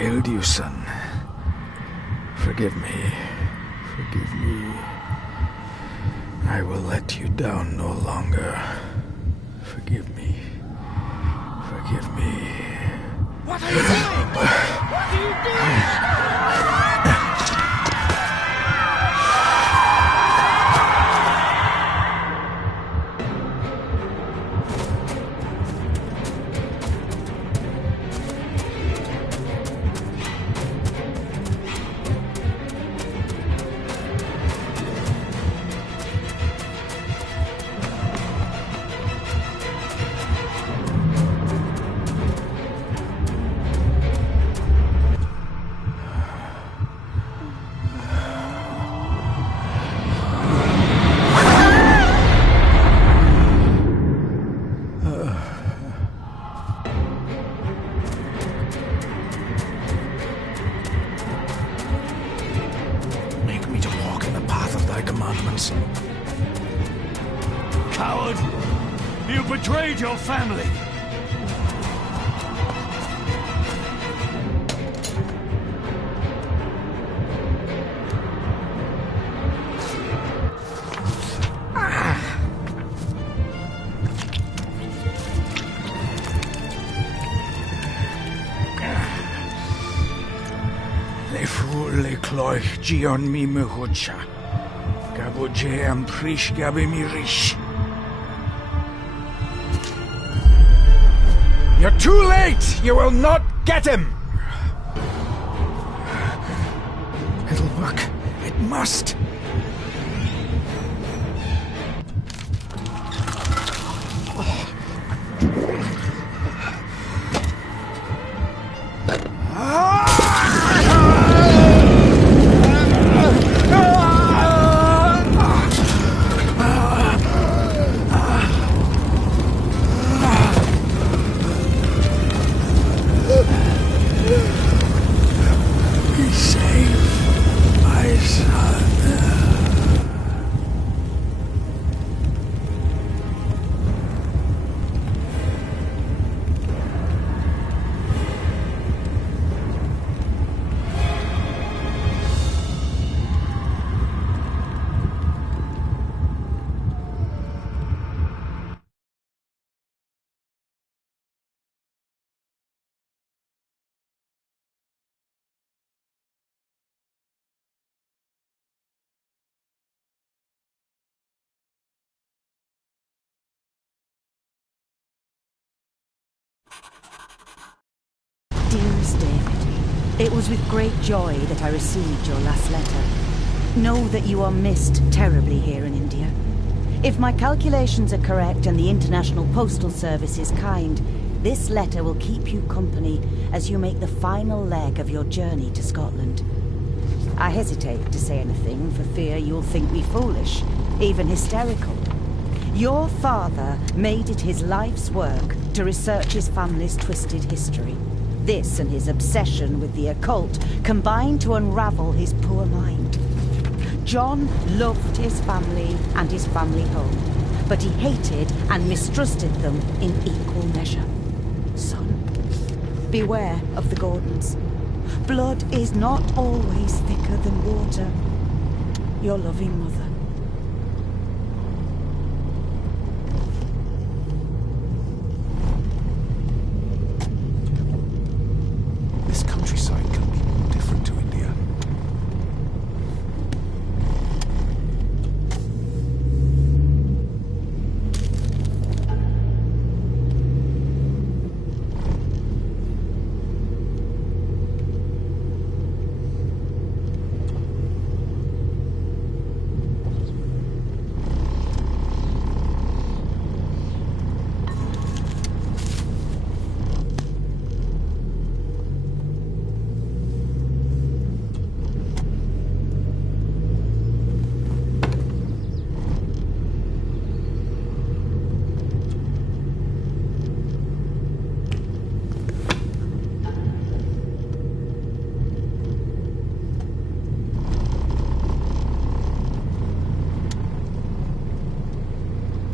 failed you, son. Forgive me. Forgive me. I will let you down no longer. Forgive me. Forgive me. What are you doing? What are you doing? Coward! You betrayed your family! Le fu le cloich gion mi mehucha. Gaboje am prish gabe mi rish. You're too late! You will not get him! It'll work. It must. Dearest David, it was with great joy that I received your last letter. Know that you are missed terribly here in India. If my calculations are correct and the International Postal Service is kind, this letter will keep you company as you make the final leg of your journey to Scotland. I hesitate to say anything for fear you'll think me foolish, even hysterical. Your father made it his life's work to research his family's twisted history. This and his obsession with the occult combined to unravel his poor mind. John loved his family and his family home, but he hated and mistrusted them in equal measure. Son, beware of the Gordons. Blood is not always thicker than water. Your loving mother. This countryside can be more different to India.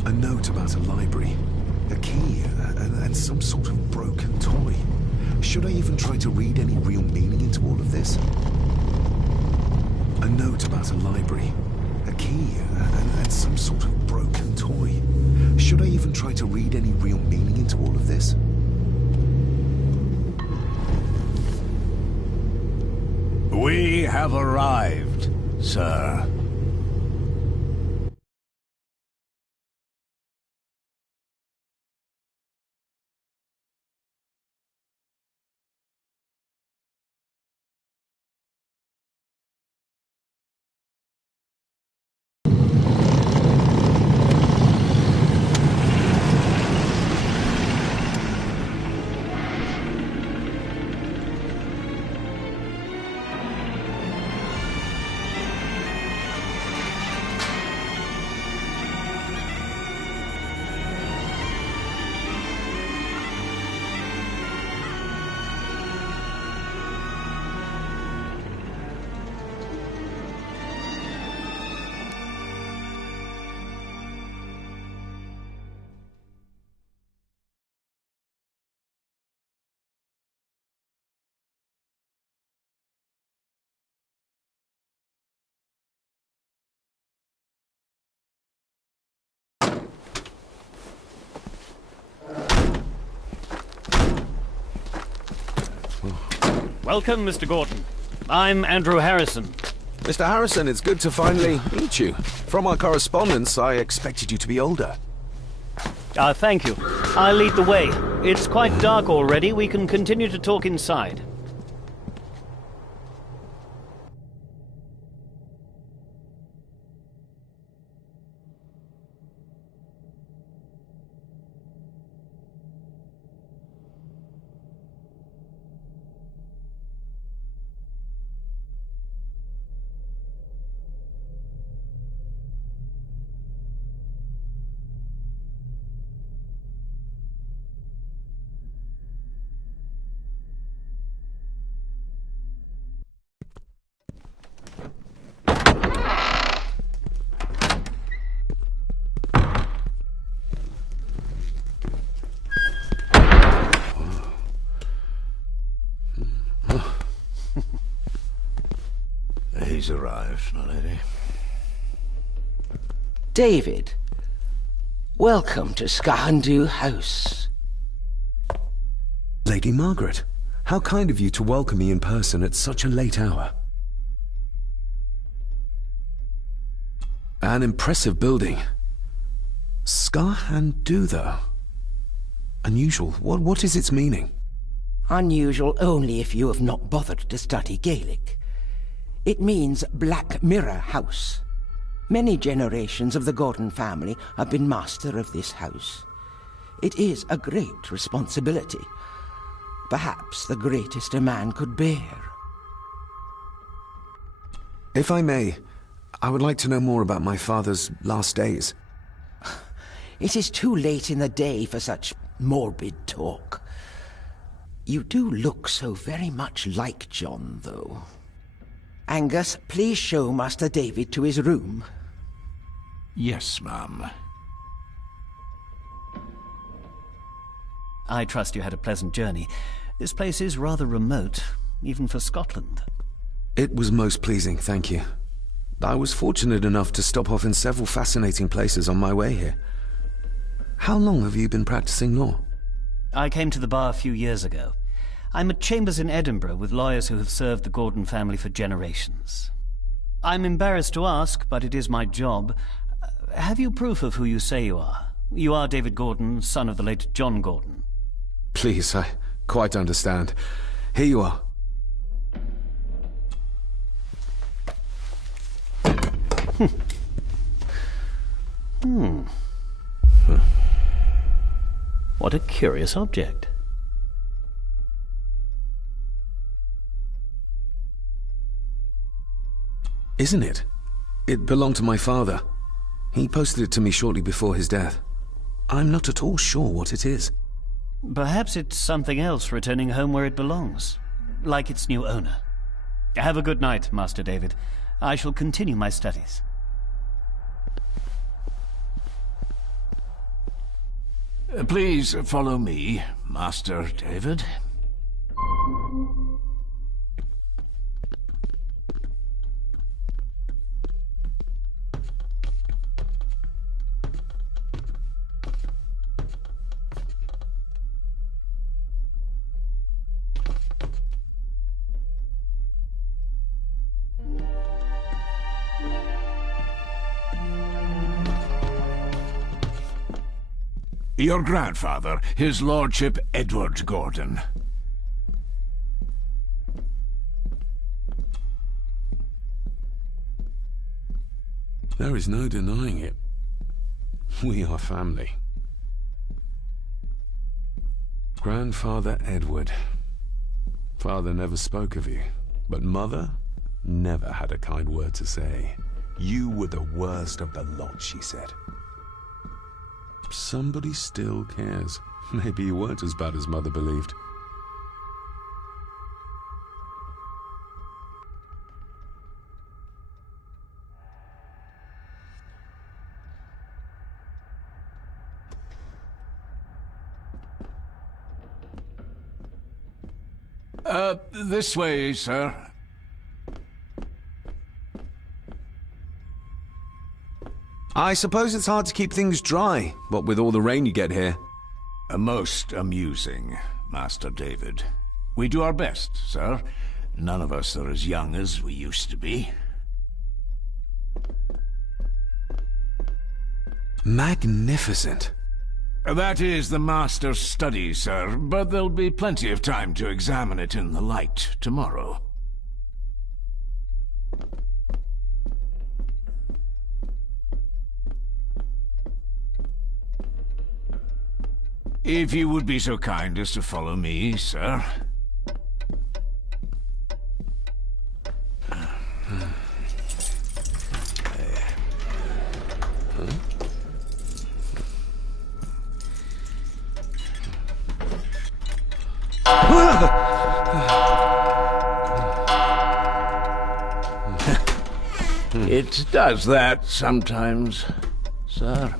A note about a library, a key, and some sort of broken toy. Should I even try to read any real meaning into all of this? A note about a library, a key, and some sort of broken toy. Should I even try to read any real meaning into all of this? We have arrived, sir. Welcome, Mr. Gordon. I'm Andrew Harrison. Mr. Harrison, it's good to finally meet you. From our correspondence, I expected you to be older. Thank you. I'll lead the way. It's quite dark already. We can continue to talk inside. He's arrived, my lady. David, welcome to Skahandu House. Lady Margaret, how kind of you to welcome me in person at such a late hour. An impressive building. Skahandu, though. Unusual. What is its meaning? Unusual only if you have not bothered to study Gaelic. It means Black Mirror House. Many generations of the Gordon family have been master of this house. It is a great responsibility. Perhaps the greatest a man could bear. If I may, I would like to know more about my father's last days. It is too late in the day for such morbid talk. You do look so very much like John, though. Angus, please show Master David to his room. Yes, ma'am. I trust you had a pleasant journey. This place is rather remote, even for Scotland. It was most pleasing, thank you. I was fortunate enough to stop off in several fascinating places on my way here. How long have you been practicing law? I came to the bar a few years ago. I'm at chambers in Edinburgh with lawyers who have served the Gordon family for generations. I'm embarrassed to ask, but it is my job. Have you proof of who you say you are? You are David Gordon, son of the late John Gordon. Please, I quite understand. Here you are. What a curious object. Isn't it? It belonged to my father. He posted it to me shortly before his death. I'm not at all sure what it is. Perhaps it's something else returning home where it belongs, like its new owner. Have a good night, Master David. I shall continue my studies. Please follow me, Master David. Your grandfather, his lordship Edward Gordon. There is no denying it. We are family. Grandfather Edward. Father never spoke of you, but Mother never had a kind word to say. You were the worst of the lot, she said. Somebody still cares. Maybe you weren't as bad as Mother believed. This way, sir. I suppose it's hard to keep things dry, what with all the rain you get here. Most amusing, Master David. We do our best, sir. None of us are as young as we used to be. Magnificent. That is the Master's study, sir, but there'll be plenty of time to examine it in the light tomorrow. If you would be so kind as to follow me, sir. It does that sometimes, sir.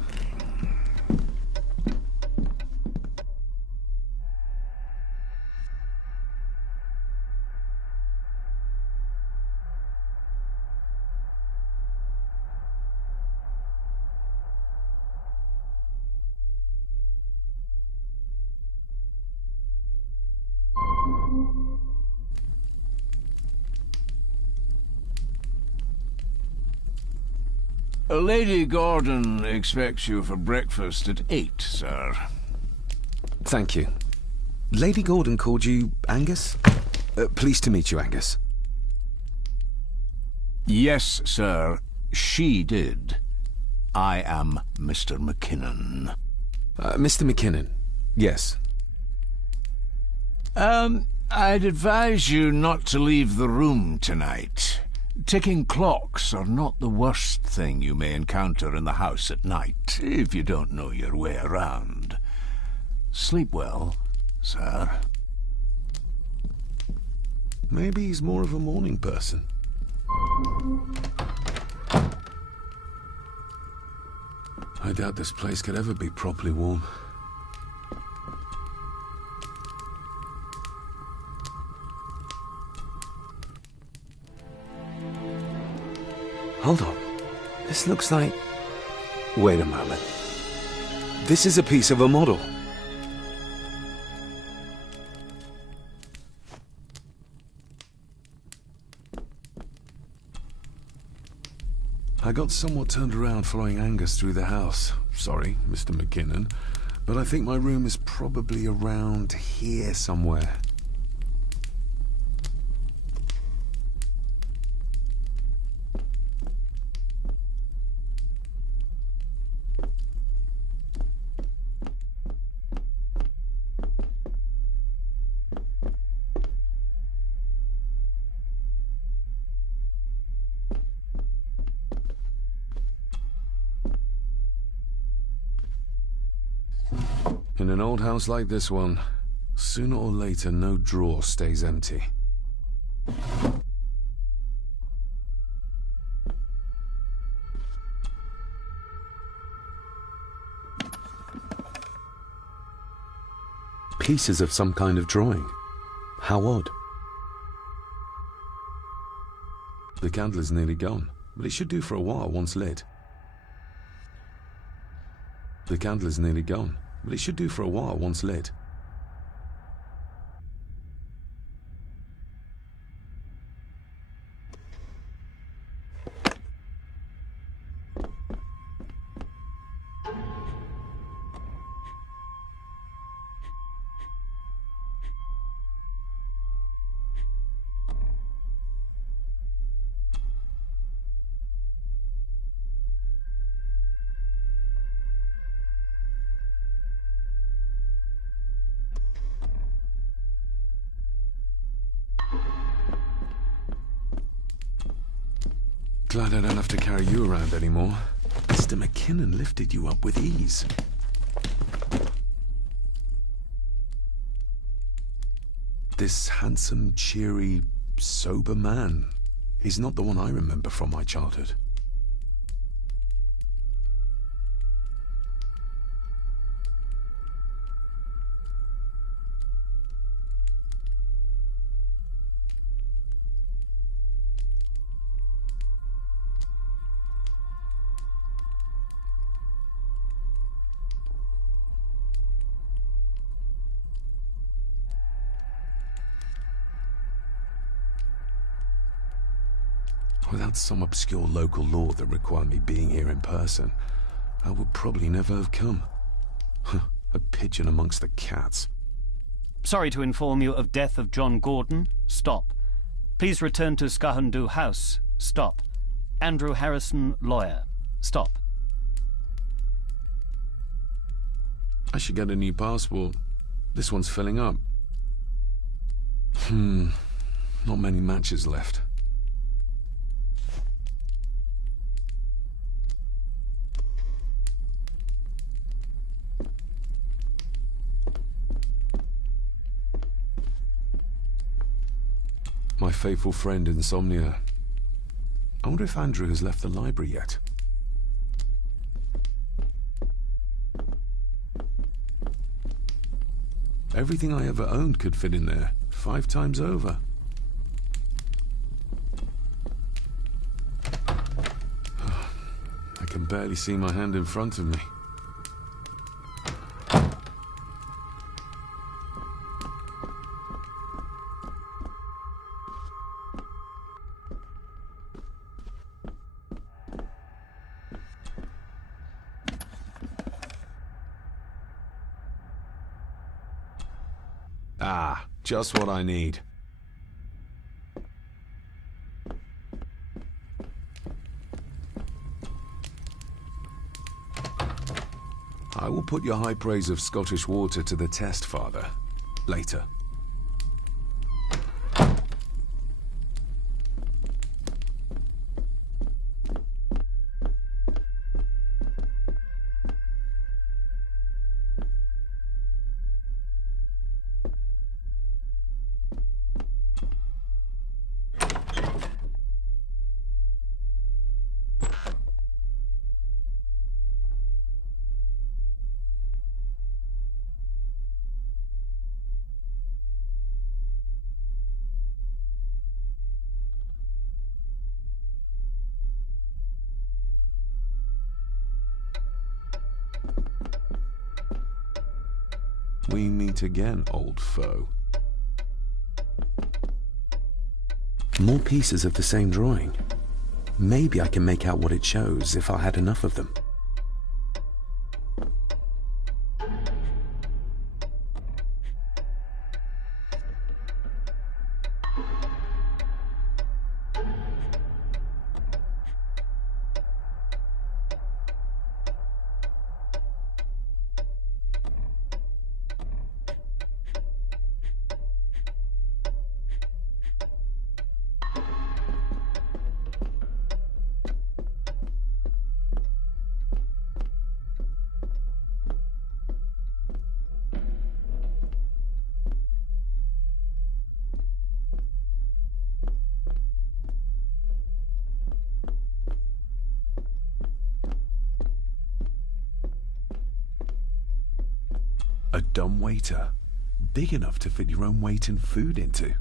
Lady Gordon expects you for breakfast at 8, sir. Thank you. Lady Gordon called you Angus? Pleased to meet you, Angus. Yes, sir. She did. I am Mr. McKinnon. Mr. McKinnon. Yes. I'd advise you not to leave the room tonight. Ticking clocks are not the worst thing you may encounter in the house at night, if you don't know your way around. Sleep well, sir. Maybe he's more of a morning person. I doubt this place could ever be properly warm. Hold on. This looks like... Wait a moment. This is a piece of a model. I got somewhat turned around following Angus through the house. Sorry, Mr. McKinnon, but I think my room is probably around here somewhere. In an old house like this one, sooner or later no drawer stays empty. Pieces of some kind of drawing. How odd. The candle is nearly gone, but it should do for a while once lit. The candle is nearly gone, but it should do for a while once lit. Glad I don't have to carry you around anymore. Mr. McKinnon lifted you up with ease. This handsome, cheery, sober man. He's not the one I remember from my childhood. Without some obscure local law that required me being here in person, I would probably never have come. A pigeon amongst the cats. Sorry to inform you of death of John Gordon. Stop. Please return to Skahundu House. Stop. Andrew Harrison, lawyer. Stop. I should get a new passport. This one's filling up. Not many matches left. My faithful friend Insomnia. I wonder if Andrew has left the library yet. Everything I ever owned could fit in there, 5 times over. I can barely see my hand in front of me. Ah, just what I need. I will put your high praise of Scottish water to the test, Father. Later. We meet again, old foe. More pieces of the same drawing. Maybe I can make out what it shows if I had enough of them. A dumbwaiter, big enough to fit your own weight and food into.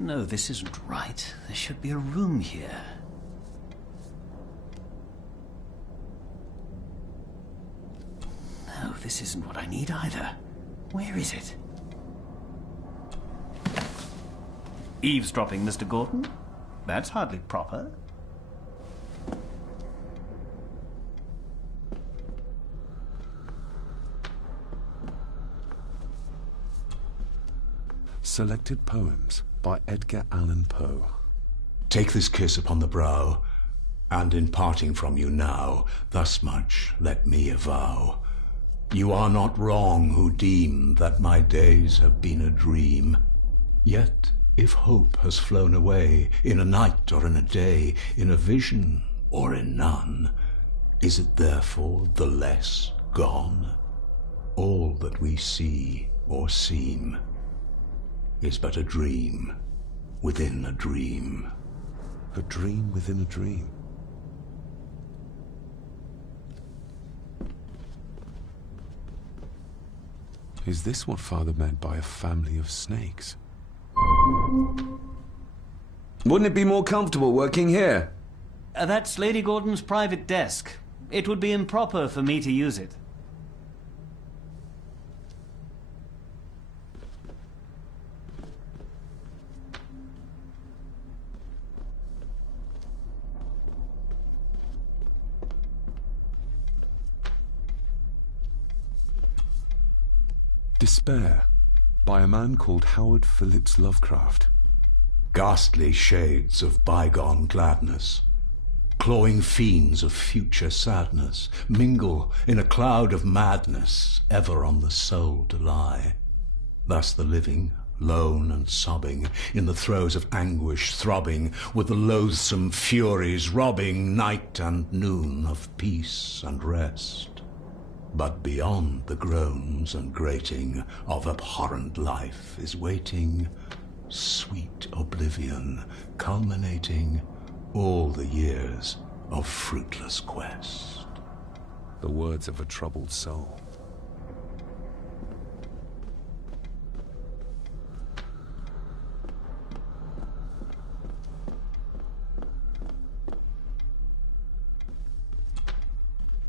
No, this isn't right. There should be a room here. No, this isn't what I need either. Where is it? Eavesdropping, Mr. Gordon? That's hardly proper. Selected Poems by Edgar Allan Poe. Take this kiss upon the brow, and in parting from you now, thus much let me avow. You are not wrong who deem that my days have been a dream. Yet, if hope has flown away, in a night or in a day, in a vision or in none, is it therefore the less gone? All that we see or seem is but a dream within a dream. A dream within a dream. Is this what Father meant by a family of snakes? Wouldn't it be more comfortable working here? That's Lady Gordon's private desk. It would be improper for me to use it. Despair, by a man called Howard Phillips Lovecraft. Ghastly shades of bygone gladness, clawing fiends of future sadness, mingle in a cloud of madness, ever on the soul to lie. Thus the living, lone and sobbing, in the throes of anguish throbbing, with the loathsome furies robbing night and noon of peace and rest. But beyond the groans and grating of abhorrent life is waiting sweet oblivion, culminating all the years of fruitless quest. The words of a troubled soul.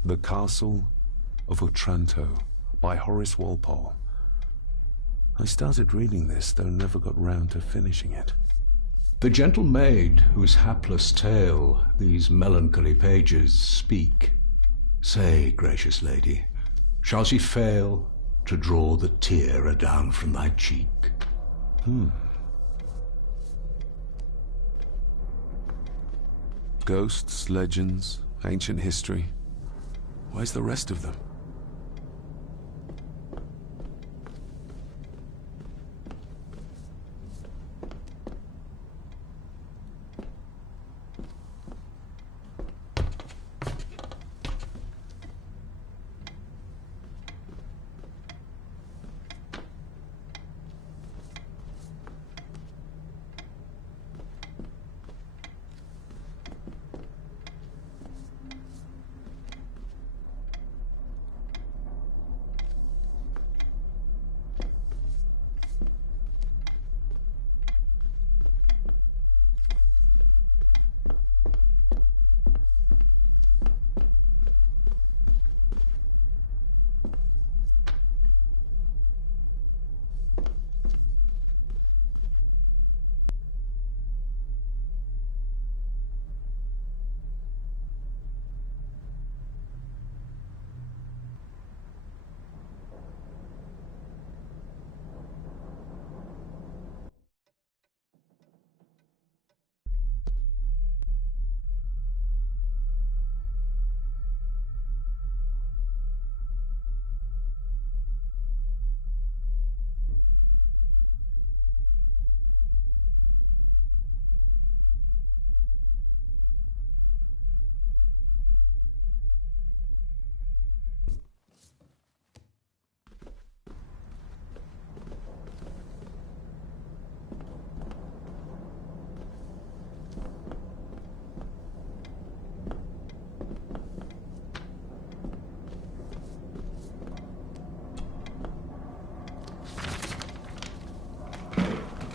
The Castle of Otranto by Horace Walpole. I started reading this, though never got round to finishing it. The gentle maid whose hapless tale these melancholy pages speak, say, gracious lady, shall she fail to draw the tear adown from thy cheek? Ghosts, legends, ancient history. Where's the rest of them?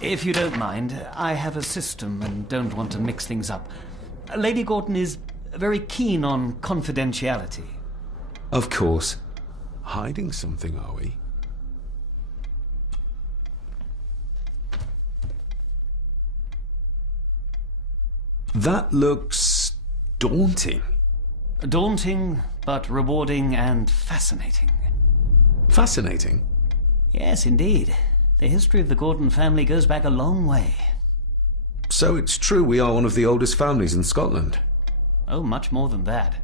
If you don't mind, I have a system and don't want to mix things up. Lady Gordon is very keen on confidentiality. Of course. Hiding something, are we? That looks daunting. Daunting, but rewarding and fascinating. Fascinating? Yes, indeed. The history of the Gordon family goes back a long way. So it's true we are one of the oldest families in Scotland? Oh, much more than that.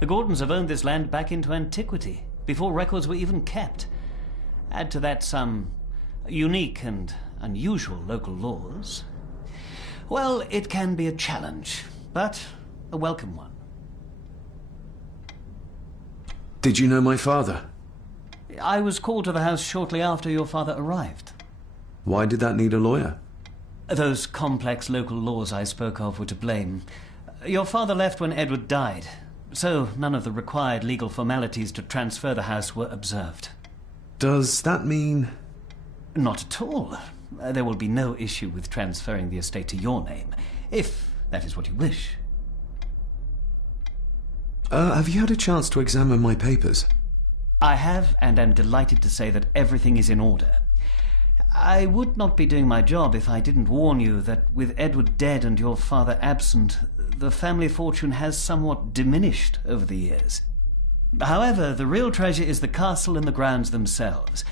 The Gordons have owned this land back into antiquity, before records were even kept. Add to that some unique and unusual local laws. Well, it can be a challenge, but a welcome one. Did you know my father? I was called to the house shortly after your father arrived. Why did that need a lawyer? Those complex local laws I spoke of were to blame. Your father left when Edward died, so none of the required legal formalities to transfer the house were observed. Does that mean... Not at all. There will be no issue with transferring the estate to your name, if that is what you wish. Have you had a chance to examine my papers? I have, and am delighted to say that everything is in order. I would not be doing my job if I didn't warn you that with Edward dead and your father absent, the family fortune has somewhat diminished over the years. However, the real treasure is the castle and the grounds themselves.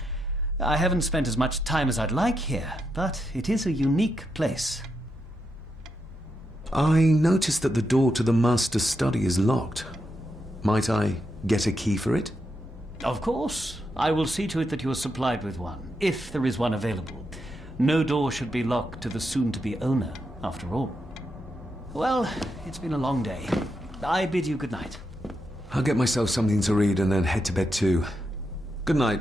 I haven't spent as much time as I'd like here, but it is a unique place. I noticed that the door to the master's study is locked. Might I get a key for it? Of course. I will see to it that you are supplied with one, if there is one available. No door should be locked to the soon-to-be owner, after all. Well, it's been a long day. I bid you good night. I'll get myself something to read and then head to bed too. Good night.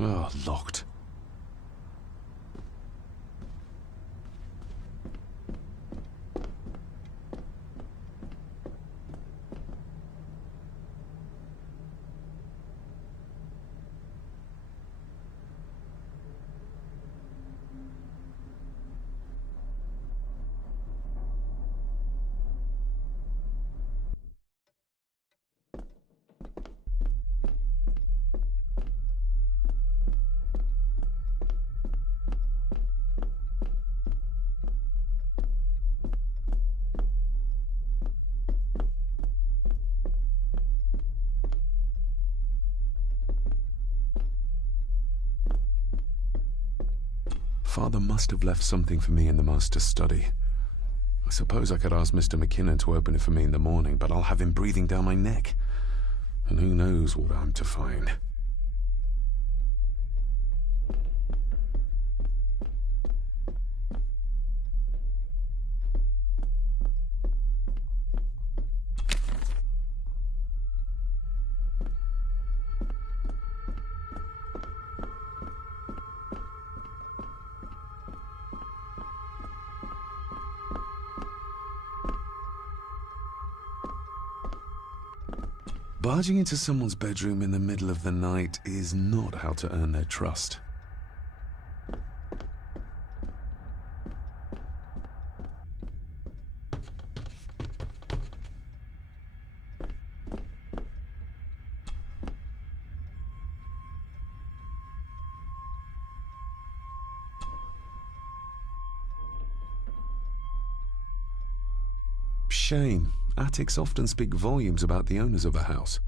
Oh, locked. Father must have left something for me in the master's study. I suppose I could ask Mr. McKinnon to open it for me in the morning, but I'll have him breathing down my neck. And who knows what I'm to find. Barging into someone's bedroom in the middle of the night is not how to earn their trust. Shame. Attics often speak volumes about the owners of a house.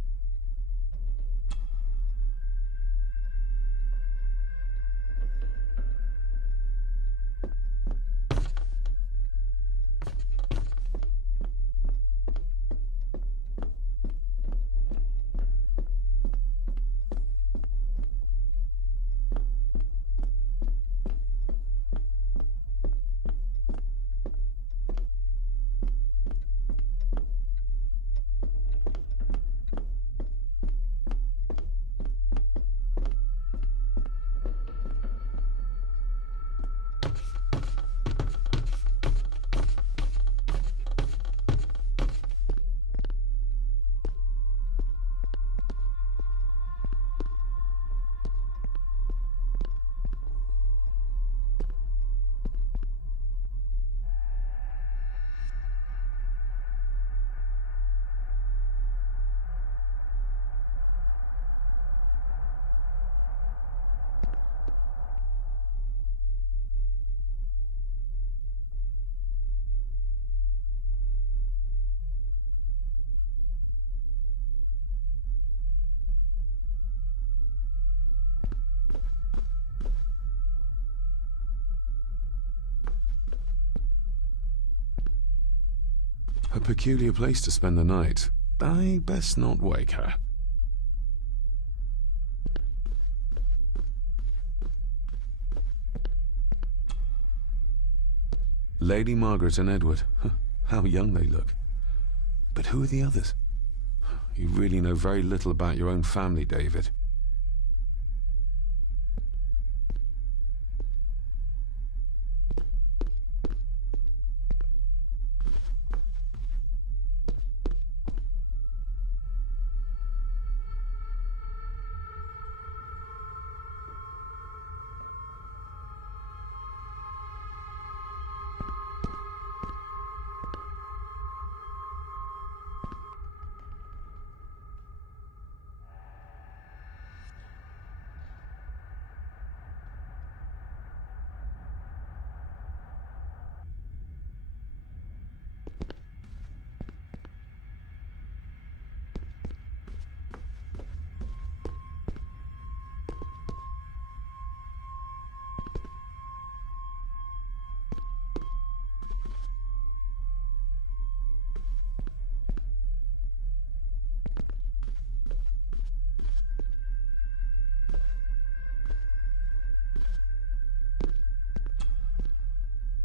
A peculiar place to spend the night. I best not wake her. Lady Margaret and Edward. How young they look. But who are the others? You really know very little about your own family, David.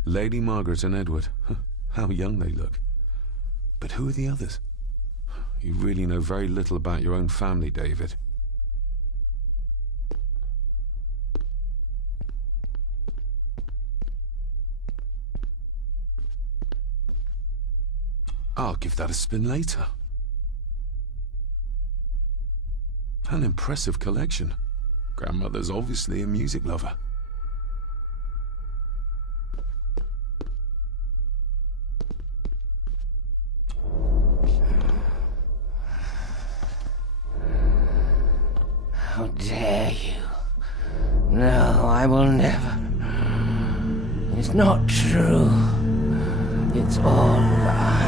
Lady Margaret and Edward. How young they look. But who are the others? You really know very little about your own family, David. I'll give that a spin later. An impressive collection. Grandmother's obviously a music lover. How dare you? No, I will never. It's not true. It's all lie.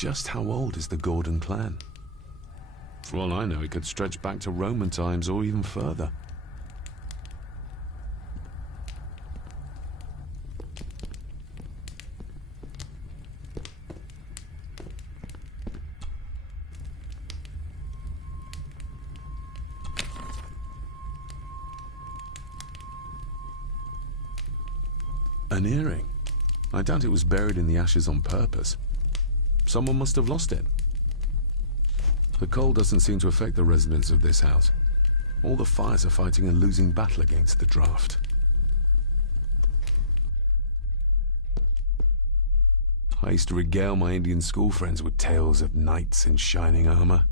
Just how old is the Gordon clan? For all I know, it could stretch back to Roman times or even further. An earring. I doubt it was buried in the ashes on purpose. Someone must have lost it. The cold doesn't seem to affect the residents of this house. All the fires are fighting a losing battle against the draft. I used to regale my Indian school friends with tales of knights in shining armor.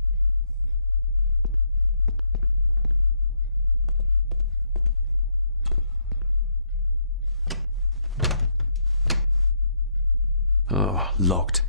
Oh, locked.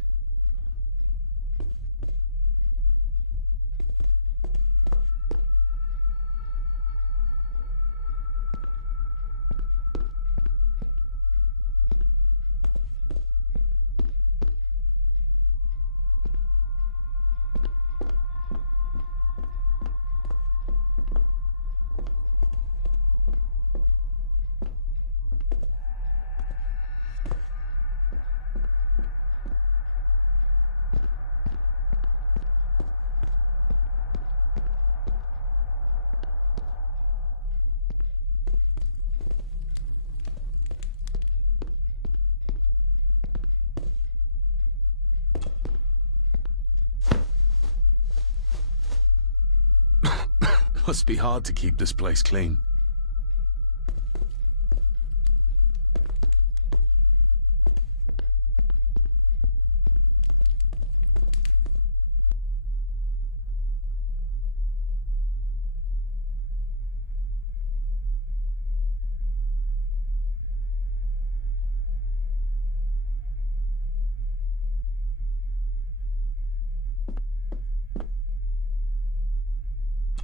Must be hard to keep this place clean.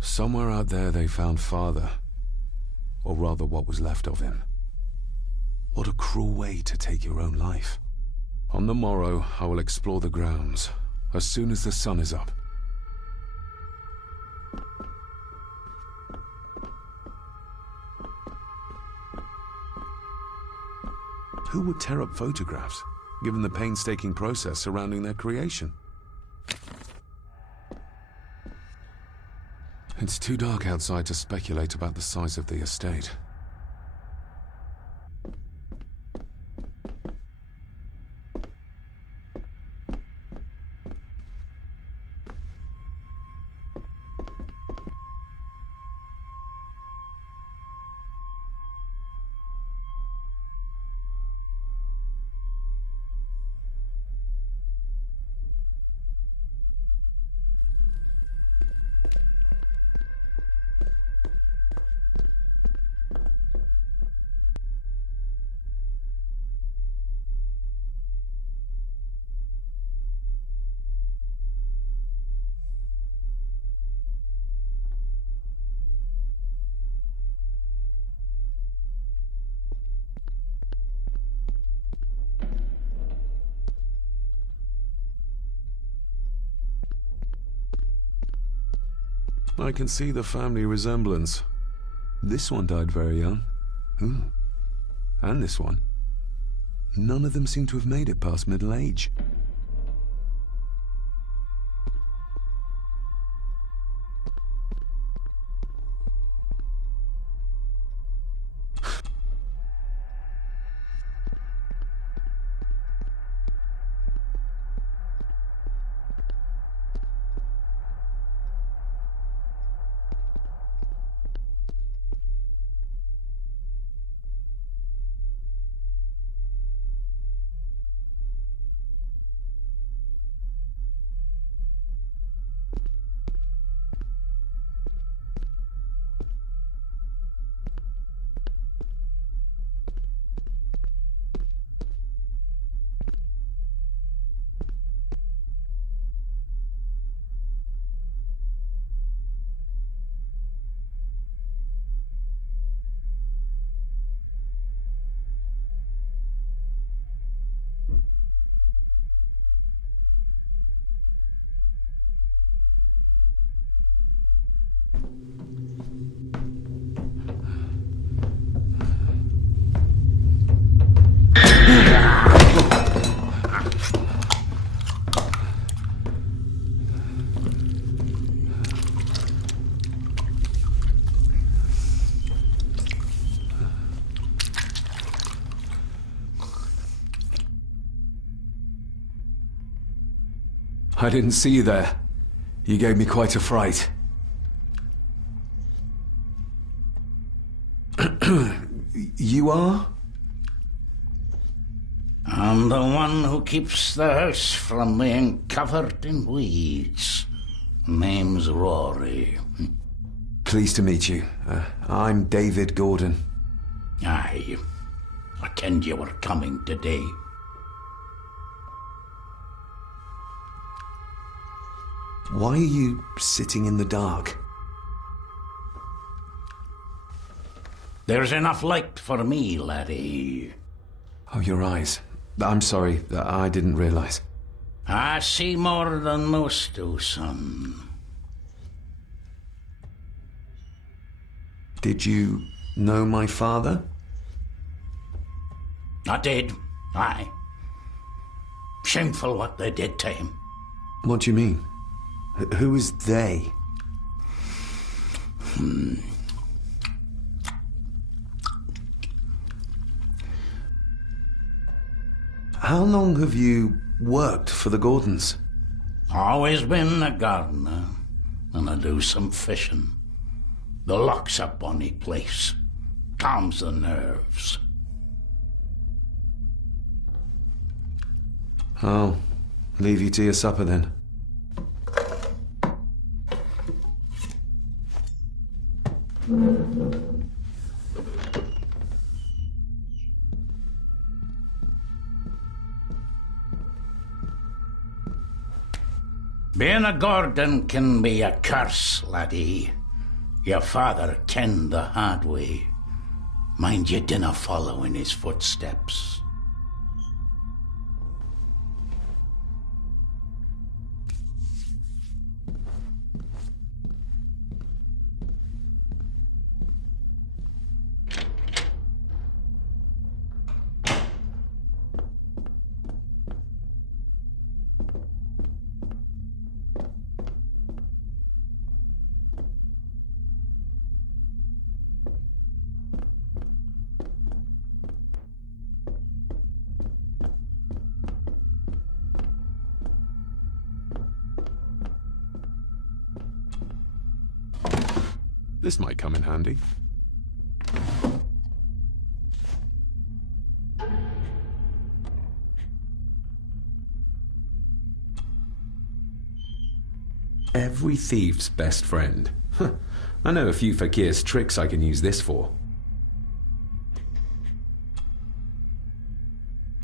Somewhere out there they found Father. Or rather what was left of him. What a cruel way to take your own life. On the morrow, I will explore the grounds, as soon as the sun is up. Who would tear up photographs, given the painstaking process surrounding their creation? It's too dark outside to speculate about the size of the estate. I can see the family resemblance. This one died very young. And this one. None of them seem to have made it past middle age. I didn't see you there. You gave me quite a fright. You are? I'm the one who keeps the house from being covered in weeds. Name's Rory. Pleased to meet you. I'm David Gordon. Aye. I kenned you were coming today. Why are you sitting in the dark? There's enough light for me, laddie. Oh, your eyes. I'm sorry, I didn't realize. I see more than most do, son. Did you know my father? I did, aye. Shameful what they did to him. What do you mean? Who is they? How long have you worked for the Gordons? Always been a gardener, and I do some fishing. The lock's a bonny place. Calms the nerves. I'll leave you to your supper then. Being a Gordon can be a curse, laddie. Your father kenned the hard way. Mind you dinna follow in his footsteps. This might come in handy. Every thief's best friend. Huh. I know a few fakir's tricks I can use this for.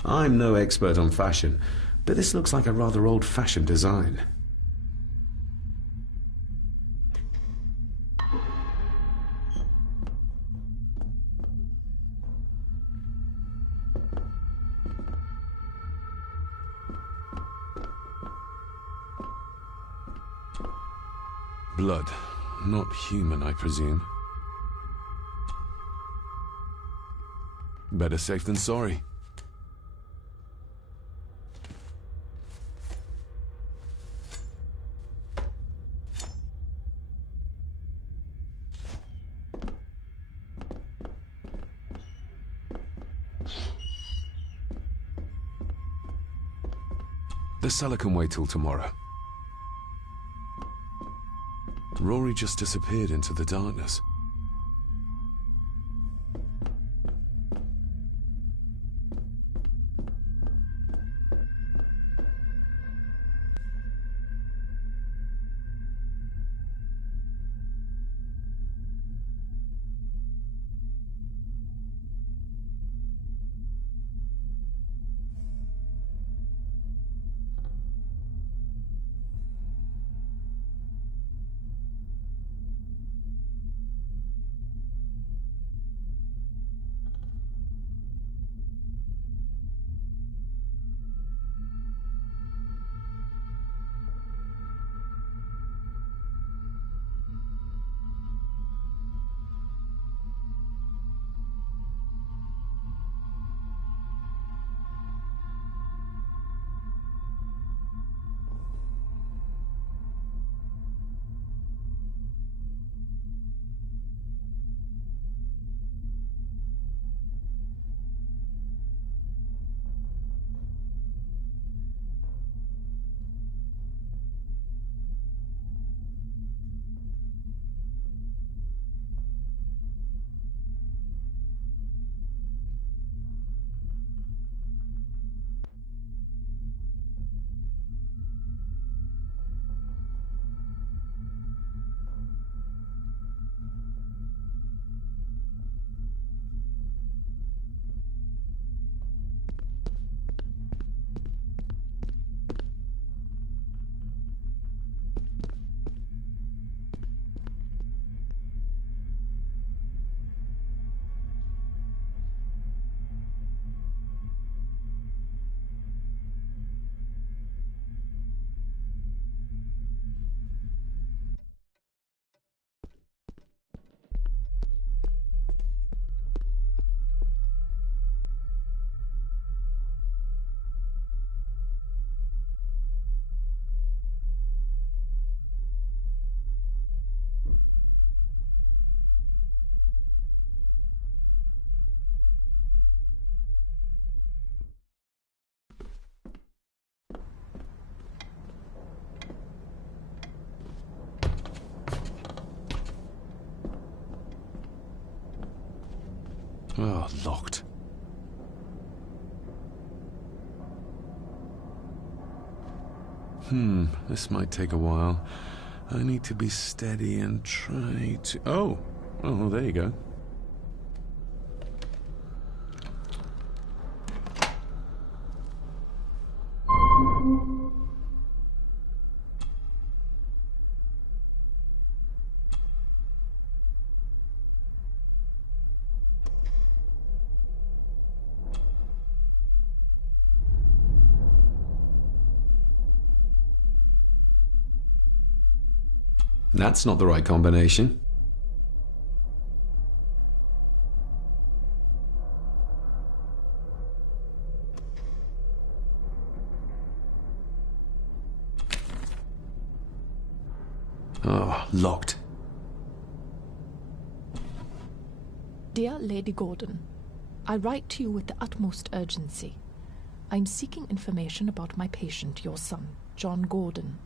I'm no expert on fashion, but this looks like a rather old-fashioned design. Blood. Not human, I presume. Better safe than sorry. The cellar can wait till tomorrow. Rory just disappeared into the darkness. Oh, locked. This might take a while. I need to be steady and try to... Oh, well, there you go. That's not the right combination. Oh, locked. Dear Lady Gordon, I write to you with the utmost urgency. I'm seeking information about my patient, your son, John Gordon.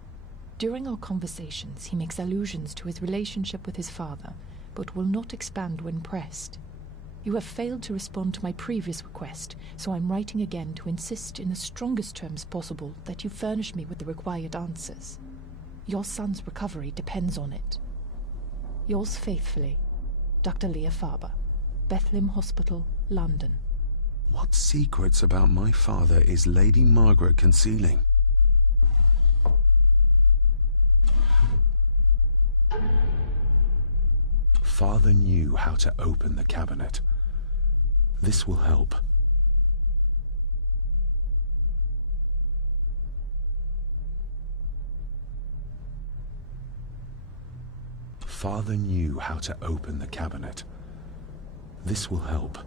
During our conversations, he makes allusions to his relationship with his father, but will not expand when pressed. You have failed to respond to my previous request, so I'm writing again to insist in the strongest terms possible that you furnish me with the required answers. Your son's recovery depends on it. Yours faithfully, Dr. Leah Farber, Bethlehem Hospital, London. What secrets about my father is Lady Margaret concealing? Father knew how to open the cabinet. This will help. Father knew how to open the cabinet. This will help.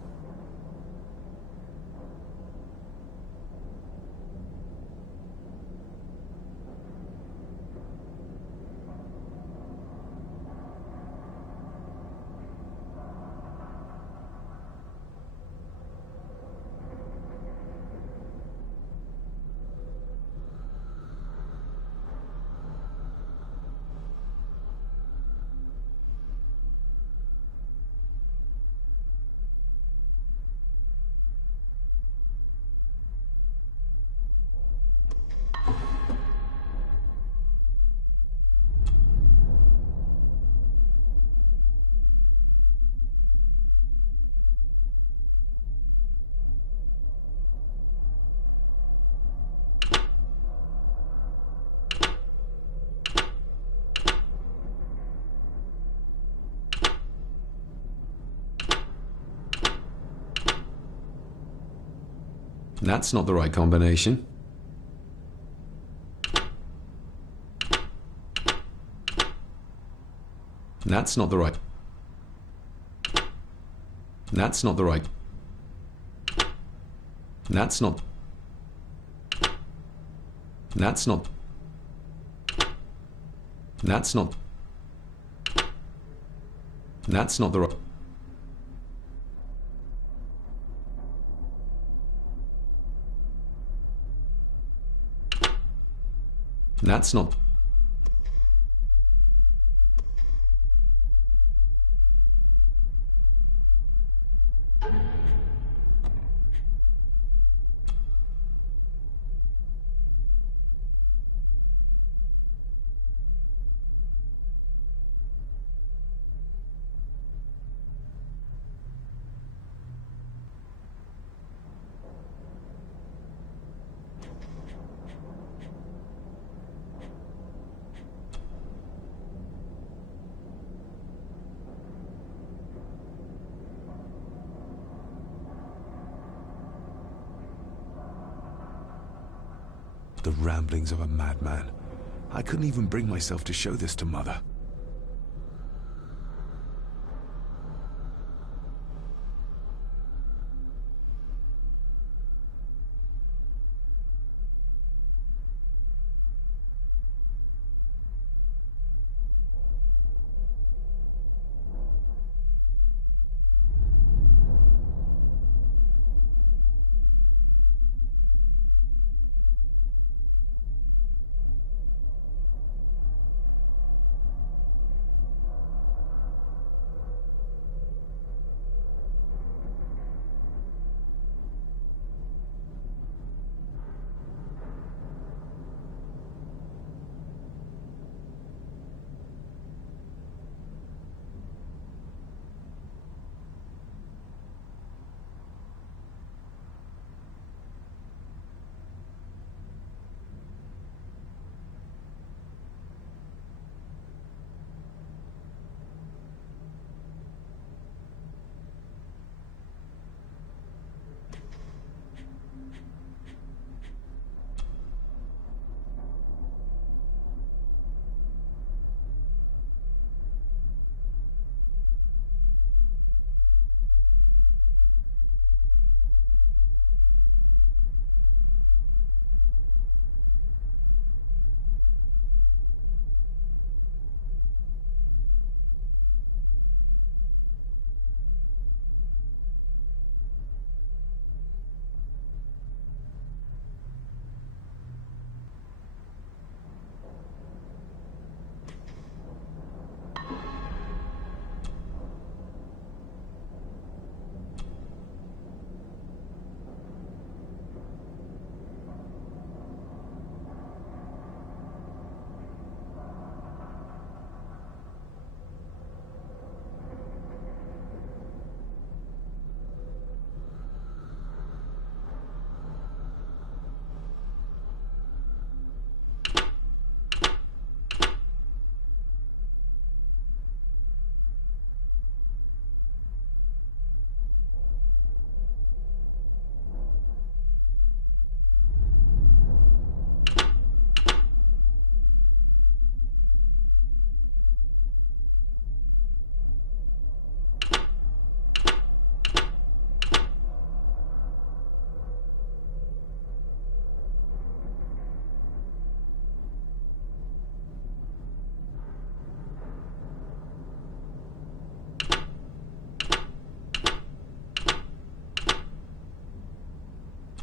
That's not the right combination. That's not the right... That's not the right... That's not... That's not... That's not... That's not the right... That's not... The ramblings of a madman. I couldn't even bring myself to show this to Mother.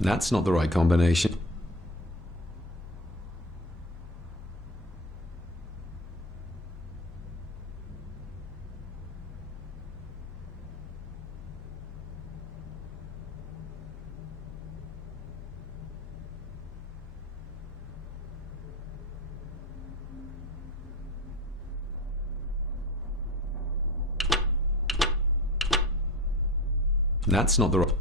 That's not the right combination. That's not the right...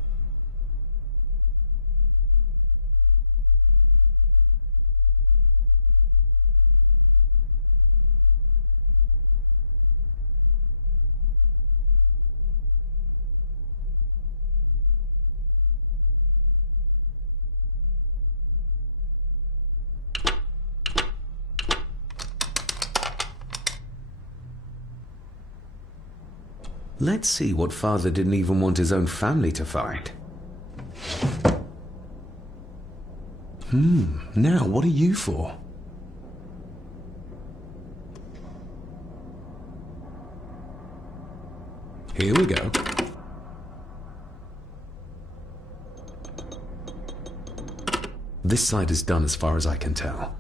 Let's see what Father didn't even want his own family to find. Now what are you for? Here we go. This side is done as far as I can tell.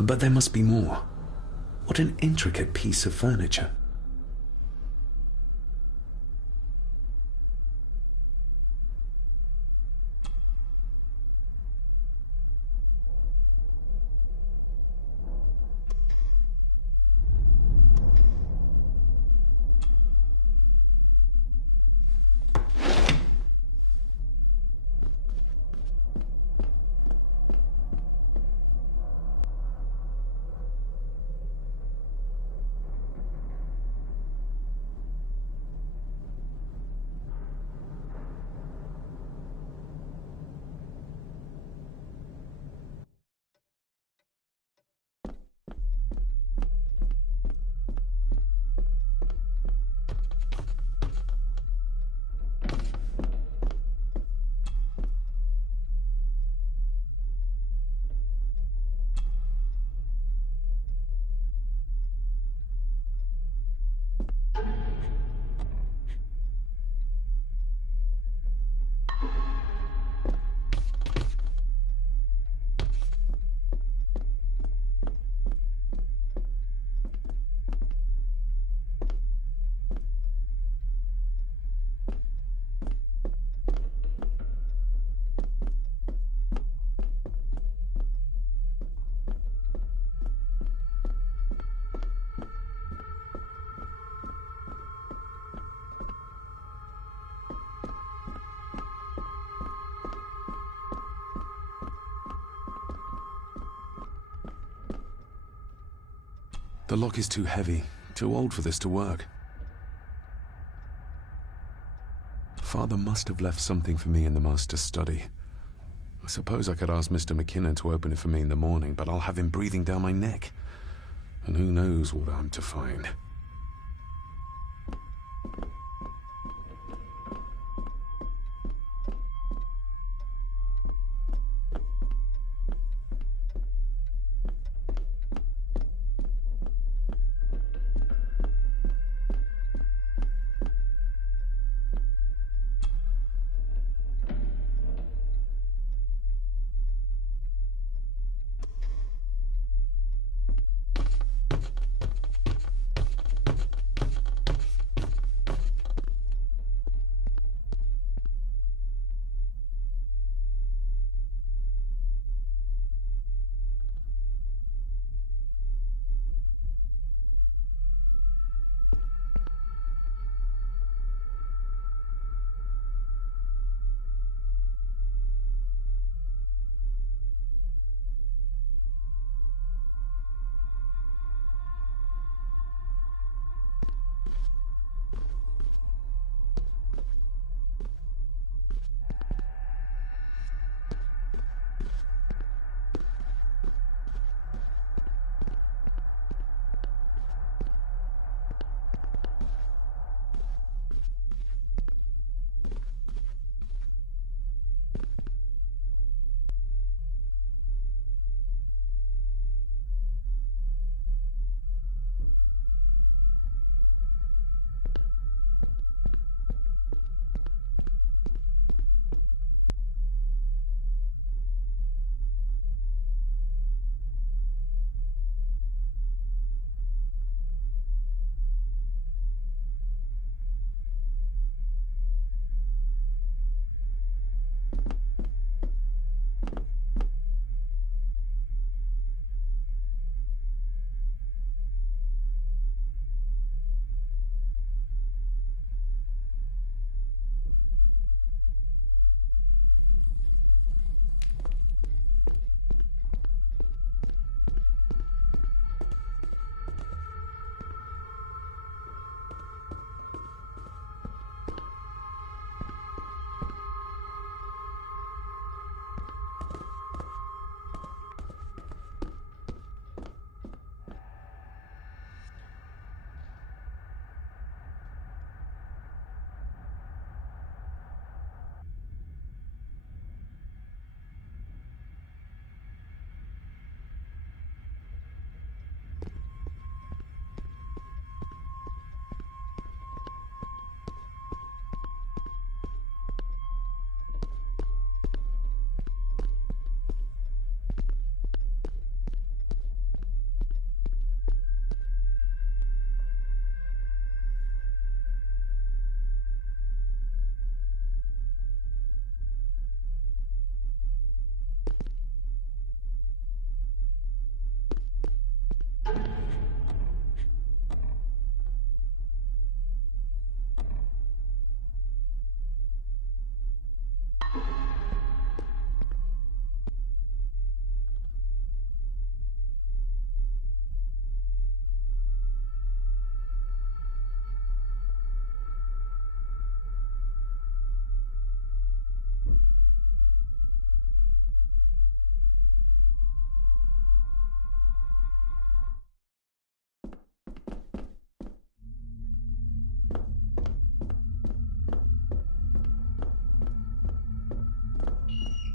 But there must be more. What an intricate piece of furniture. The lock is too heavy, too old for this to work. Father must have left something for me in the master's study. I suppose I could ask Mr. McKinnon to open it for me in the morning, but I'll have him breathing down my neck. And who knows what I'm to find.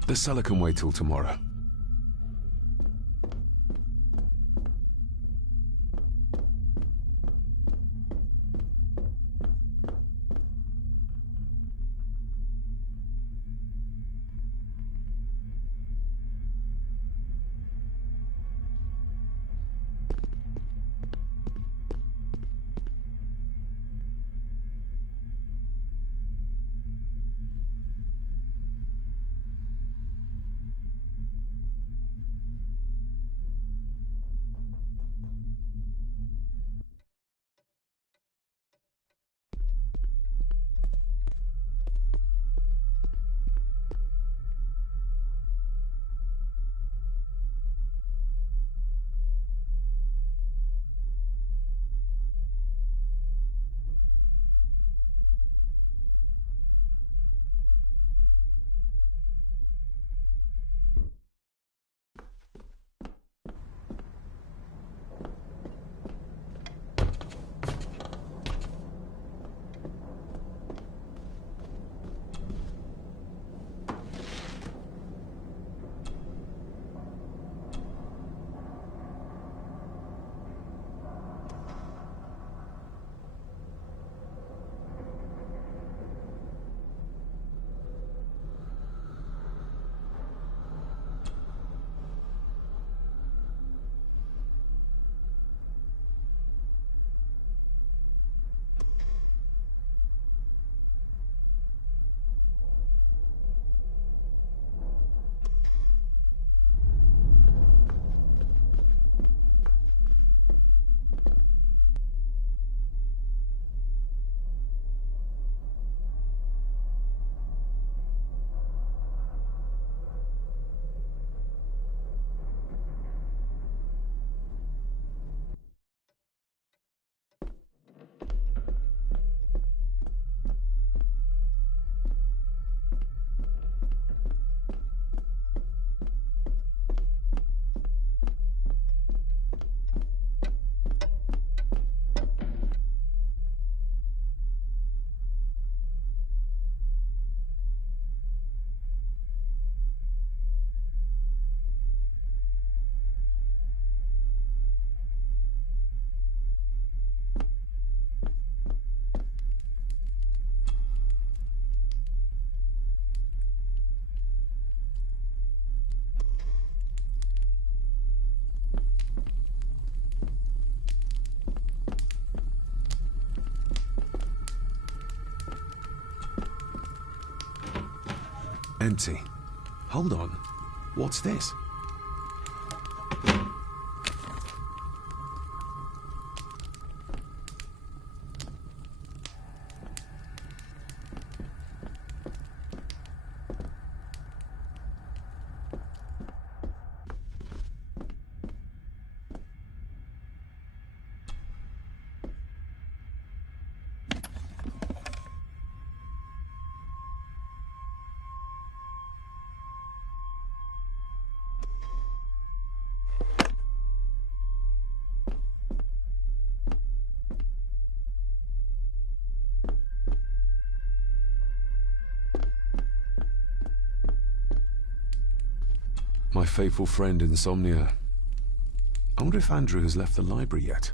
The cellar can wait till tomorrow. Empty. Hold on. What's this? My faithful friend Insomnia. I wonder if Andrew has left the library yet.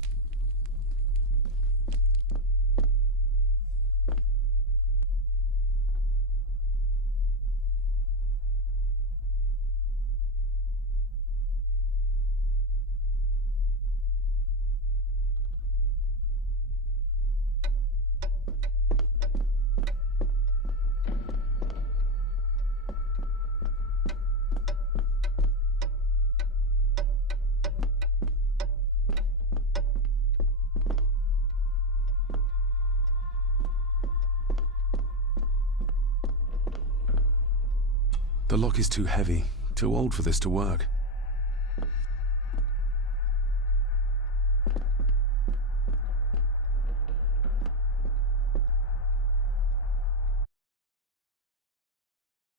The lock is too heavy, too old for this to work.